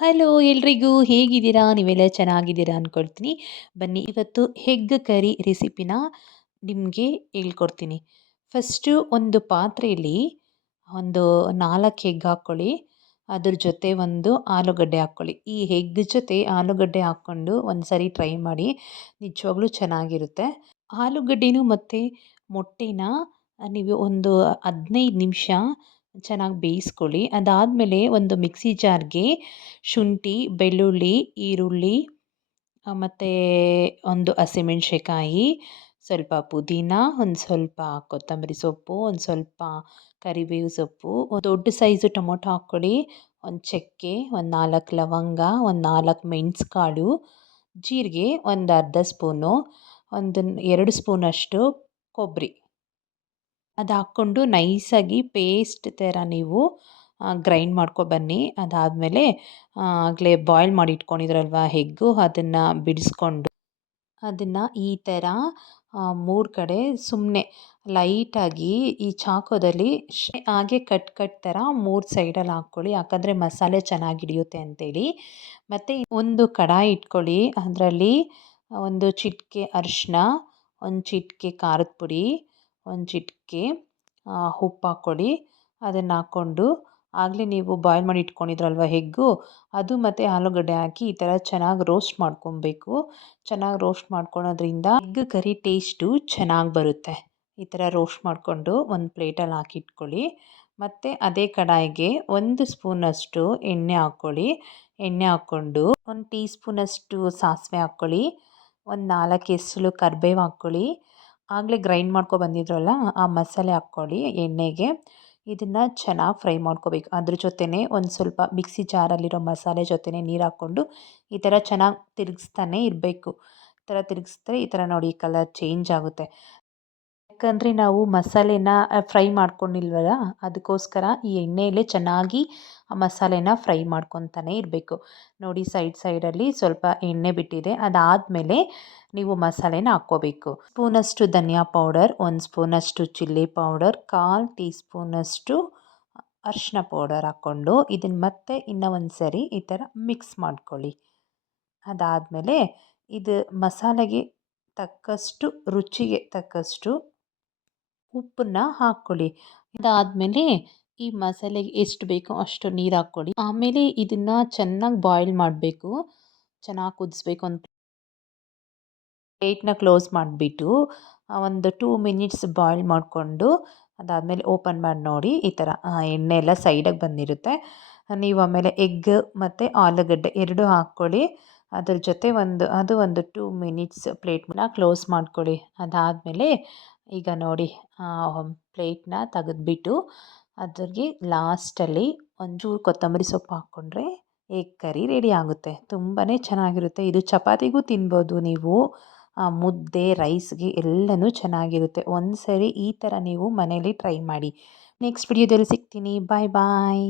Hello ಎಲ್ರಿಗೂ ಹೇಗಿದ್ದೀರಾ? ನೀವೆಲ್ಲ ಚೆನ್ನಾಗಿದ್ದೀರಾ ಅಂದ್ಕೊಳ್ತೀನಿ. ಬನ್ನಿ ಇವತ್ತು ಎಗ್ ಕರಿ ರೆಸಿಪಿನ ನಿಮಗೆ ಹೇಳ್ಕೊಡ್ತೀನಿ. ಫಸ್ಟು ಒಂದು ಪಾತ್ರೆಯಲ್ಲಿ ಒಂದು 4 ಎಗ್ ಹಾಕ್ಕೊಳ್ಳಿ. ಅದ್ರ ಜೊತೆ ಒಂದು ಆಲೂಗಡ್ಡೆ ಹಾಕ್ಕೊಳ್ಳಿ. ಈ ಎಗ್ ಜೊತೆ ಆಲೂಗಡ್ಡೆ ಹಾಕ್ಕೊಂಡು ಒಂದು ಸರಿ ಟ್ರೈ ಮಾಡಿ. ನಿಜವಾಗ್ಲೂ ಚೆನ್ನಾಗಿರುತ್ತೆ. ಆಲೂಗಡ್ಡೆನೂ ಮತ್ತು ಮೊಟ್ಟೆನ ನೀವು ಒಂದು 15 ನಿಮಿಷ ಚೆನ್ನಾಗಿ ಬೇಯಿಸ್ಕೊಳ್ಳಿ. ಅದಾದಮೇಲೆ ಒಂದು ಮಿಕ್ಸಿ ಜಾರ್ಗೆ ಶುಂಠಿ, ಬೆಳ್ಳುಳ್ಳಿ, ಈರುಳ್ಳಿ ಮತ್ತು ಒಂದು ಹಸಿಮೆಣ್ಸಿಕಾಯಿ, ಸ್ವಲ್ಪ ಪುದೀನ, ಒಂದು ಸ್ವಲ್ಪ ಕೊತ್ತಂಬರಿ ಸೊಪ್ಪು, ಒಂದು ಸ್ವಲ್ಪ ಕರಿಬೇವು ಸೊಪ್ಪು, ಒಂದು ದೊಡ್ಡ ಸೈಜು ಟೊಮೊಟೊ ಹಾಕ್ಕೊಳ್ಳಿ, ಒಂದು ಚಕ್ಕೆ, ಒಂದು 4 ಲವಂಗ, ಒಂದು 4 ಮೆಣಸುಕಾಳು, ಜೀರಿಗೆ ಒಂದು ಅರ್ಧ ಸ್ಪೂನು, ಒಂದು 2 ಸ್ಪೂನಷ್ಟು ಕೊಬ್ಬರಿ ಅದು ಹಾಕ್ಕೊಂಡು ನೈಸಾಗಿ ಪೇಸ್ಟ್ ಥರ ನೀವು ಗ್ರೈಂಡ್ ಬನ್ನಿ. ಅದಾದಮೇಲೆ ಆಗಲೇ ಬಾಯ್ಲ್ ಮಾಡಿ ಇಟ್ಕೊಂಡಿದ್ರಲ್ವ ಎಗ್ಗು ಅದನ್ನು ಬಿಡಿಸ್ಕೊಂಡು ಅದನ್ನು ಈ ಥರ 3 ಕಡೆ ಸುಮ್ಮನೆ ಲೈಟಾಗಿ ಈ ಚಾಕುದಲ್ಲಿ ಹಾಗೆ ಕಟ್ ಥರ 3 ಸೈಡಲ್ಲಿ ಹಾಕ್ಕೊಳ್ಳಿ. ಯಾಕಂದರೆ ಮಸಾಲೆ ಚೆನ್ನಾಗಿ ಹಿಡಿಯುತ್ತೆ ಅಂಥೇಳಿ. ಮತ್ತು ಒಂದು ಕಡಾಯಿ ಇಟ್ಕೊಳ್ಳಿ. ಅದರಲ್ಲಿ ಒಂದು ಚಿಟಿಕೆ ಅರಿಶಿನ, ಒಂದು ಚಿಟಿಕೆ ಖಾರದ ಪುಡಿ, ಒಂದು ಚಿಟಿಕೆ ಉಪ್ಪು ಹಾಕ್ಕೊಳ್ಳಿ. ಅದನ್ನು ಹಾಕ್ಕೊಂಡು ಆಗಲೇ ನೀವು ಬಾಯ್ಲ್ ಮಾಡಿ ಇಟ್ಕೊಂಡಿದ್ರಲ್ವ ಎಗ್ಗು ಅದು ಮತ್ತು ಆಲೂಗಡ್ಡೆ ಹಾಕಿ ಈ ಥರ ಚೆನ್ನಾಗಿ ರೋಸ್ಟ್ ಮಾಡ್ಕೊಬೇಕು. ಚೆನ್ನಾಗಿ ರೋಸ್ಟ್ ಮಾಡ್ಕೊಳೋದ್ರಿಂದ ಎಗ್ ಕರಿ ಟೇಸ್ಟು ಚೆನ್ನಾಗಿ ಬರುತ್ತೆ. ಈ ಥರ ರೋಸ್ಟ್ ಮಾಡಿಕೊಂಡು ಒಂದು ಪ್ಲೇಟಲ್ಲಿ ಹಾಕಿಟ್ಕೊಳ್ಳಿ. ಮತ್ತು ಅದೇ ಕಡಾಯಿಗೆ 1 ಸ್ಪೂನಷ್ಟು ಎಣ್ಣೆ ಹಾಕ್ಕೊಳ್ಳಿ. ಎಣ್ಣೆ ಹಾಕ್ಕೊಂಡು 1 ಟೀ ಸ್ಪೂನಷ್ಟು ಸಾಸಿವೆ ಹಾಕ್ಕೊಳ್ಳಿ. ಒಂದು 4 ಎಸಳು ಕರಿಬೇವು ಹಾಕ್ಕೊಳ್ಳಿ. ಆಗಲೇ ಗ್ರೈಂಡ್ ಬಂದಿದ್ರಲ್ಲ ಆ ಮಸಾಲೆ ಹಾಕ್ಕೊಳ್ಳಿ ಎಣ್ಣೆಗೆ. ಇದನ್ನು ಚೆನ್ನಾಗಿ ಫ್ರೈ ಮಾಡ್ಕೋಬೇಕು. ಅದ್ರ ಜೊತೆನೇ ಒಂದು ಸ್ವಲ್ಪ ಮಿಕ್ಸಿ ಜಾರಲ್ಲಿರೋ ಮಸಾಲೆ ಜೊತೆನೇ ನೀರು ಹಾಕ್ಕೊಂಡು ಈ ಥರ ಚೆನ್ನಾಗಿ ತಿರುಗಿಸ್ತಾನೆ ಇರಬೇಕು. ಈ ಥರ ತಿರುಗಿಸಿದ್ರೆ ಈ ಥರ ನೋಡಿ ಕಲರ್ ಚೇಂಜ್ ಆಗುತ್ತೆ. ಯಾಕಂದರೆ ನಾವು ಮಸಾಲೆನ ಫ್ರೈ ಮಾಡ್ಕೊಂಡಿಲ್ವಲ್ಲ ಅದಕ್ಕೋಸ್ಕರ ಈ ಎಣ್ಣೆಯಲ್ಲೇ ಚೆನ್ನಾಗಿ ಆ ಮಸಾಲೆನ ಫ್ರೈ ಮಾಡ್ಕೊತಾನೆ ಇರಬೇಕು. ನೋಡಿ ಸೈಡಲ್ಲಿ ಸ್ವಲ್ಪ ಎಣ್ಣೆ ಬಿಟ್ಟಿದೆ. ಅದಾದಮೇಲೆ ನೀವು ಮಸಾಲೆನ ಹಾಕ್ಕೋಬೇಕು. ಸ್ಪೂನಷ್ಟು ಧನಿಯಾ ಪೌಡರ್, 1 ಸ್ಪೂನಷ್ಟು ಚಿಲ್ಲಿ ಪೌಡರ್, 1/4 ಟೀ ಸ್ಪೂನಷ್ಟು ಅರಿಶಿನ ಪೌಡರ್ ಹಾಕ್ಕೊಂಡು ಇದನ್ನು ಮತ್ತೆ ಇನ್ನೂ ಒಂದು ಸರಿ ಈ ಥರ ಮಿಕ್ಸ್ ಮಾಡ್ಕೊಳ್ಳಿ. ಅದಾದಮೇಲೆ ಇದು ಮಸಾಲೆಗೆ ತಕ್ಕಷ್ಟು ರುಚಿಗೆ ತಕ್ಕಷ್ಟು ಉಪ್ಪನ್ನ ಹಾಕ್ಕೊಳ್ಳಿ. ಅದಾದಮೇಲೆ ಈ ಮಸಾಲೆಗೆ ಎಷ್ಟು ಬೇಕೋ ಅಷ್ಟು ನೀರು ಹಾಕ್ಕೊಳ್ಳಿ. ಆಮೇಲೆ ಇದನ್ನು ಚೆನ್ನಾಗಿ ಬಾಯ್ಲ್ ಮಾಡಬೇಕು. ಚೆನ್ನಾಗಿ ಕುದಿಸ್ಬೇಕು. ಒಂದು ಪ್ಲೇಟ್ನ ಕ್ಲೋಸ್ ಮಾಡಿಬಿಟ್ಟು ಒಂದು 2 ಮಿನಿಟ್ಸ್ ಬಾಯ್ಲ್ ಮಾಡಿಕೊಂಡು ಅದಾದಮೇಲೆ ಓಪನ್ ಮಾಡಿ ನೋಡಿ ಈ ಥರ ಎಣ್ಣೆ ಎಲ್ಲ ಸೈಡಾಗಿ ಬಂದಿರುತ್ತೆ. ನೀವು ಆಮೇಲೆ ಎಗ್ ಮತ್ತು ಆಲೂಗಡ್ಡೆ 2 ಹಾಕ್ಕೊಳ್ಳಿ. ಅದ್ರ ಜೊತೆ ಒಂದು 2 ಮಿನಿಟ್ಸ್ ಪ್ಲೇಟ್ನ ಕ್ಲೋಸ್ ಮಾಡ್ಕೊಳ್ಳಿ. ಅದಾದಮೇಲೆ ಈಗ ನೋಡಿ ಪ್ಲೇಟ್ನ ತೆಗೆದ್ಬಿಟ್ಟು ಅದ್ರಿಗೆ ಲಾಸ್ಟಲ್ಲಿ ಒಂಚೂರು ಕೊತ್ತಂಬರಿ ಸೊಪ್ಪು ಹಾಕ್ಕೊಂಡ್ರೆ ಎಗ್ ಕರಿ ರೆಡಿ ಆಗುತ್ತೆ. ತುಂಬಾ ಚೆನ್ನಾಗಿರುತ್ತೆ. ಇದು ಚಪಾತಿಗೂ ತಿನ್ಬೋದು ನೀವು, ಮುದ್ದೆ, ರೈಸ್ಗೆ ಎಲ್ಲನೂ ಚೆನ್ನಾಗಿರುತ್ತೆ. ಒಂದು ಸರಿ ಈ ಥರ ನೀವು ಮನೇಲಿ ಟ್ರೈ ಮಾಡಿ. ನೆಕ್ಸ್ಟ್ ವಿಡಿಯೋದಲ್ಲಿ ಸಿಗ್ತೀನಿ. ಬಾಯ್ ಬಾಯ್.